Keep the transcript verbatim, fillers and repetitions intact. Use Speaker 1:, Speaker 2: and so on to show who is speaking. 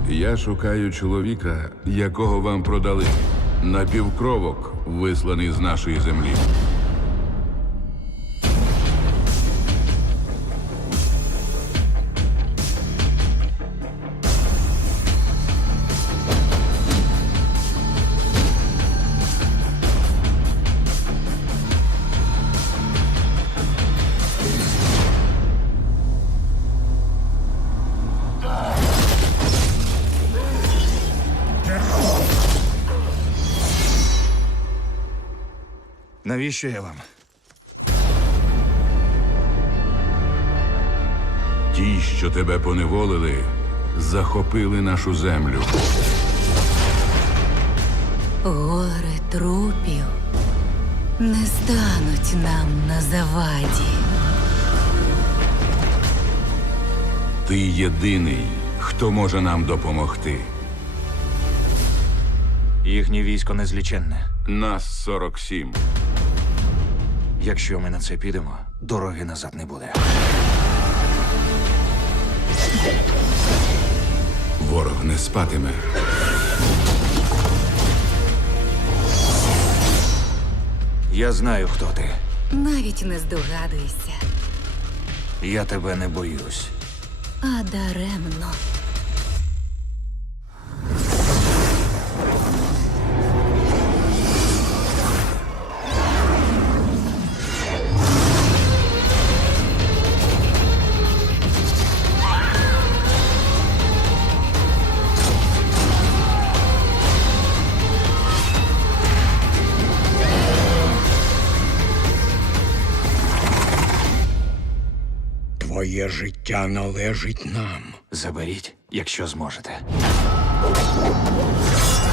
Speaker 1: Я шукаю чоловіка, якого вам продали. Напівкровок, висланий з нашої землі.
Speaker 2: Навіщо я вам?
Speaker 1: Ті, що тебе поневолили, захопили нашу землю.
Speaker 3: Гори трупів не стануть нам на заваді.
Speaker 1: Ти єдиний, хто може нам допомогти.
Speaker 2: Їхнє військо незліченне.
Speaker 1: Нас сорок сім.
Speaker 2: Якщо ми на це підемо, дороги назад не буде.
Speaker 1: Ворог не спатиме.
Speaker 2: Я знаю, хто ти.
Speaker 3: Навіть не здогадуйся,
Speaker 2: Я тебе не боюсь.
Speaker 3: а даремно.
Speaker 4: Твоє життя належить нам.
Speaker 2: Заберіть, якщо зможете.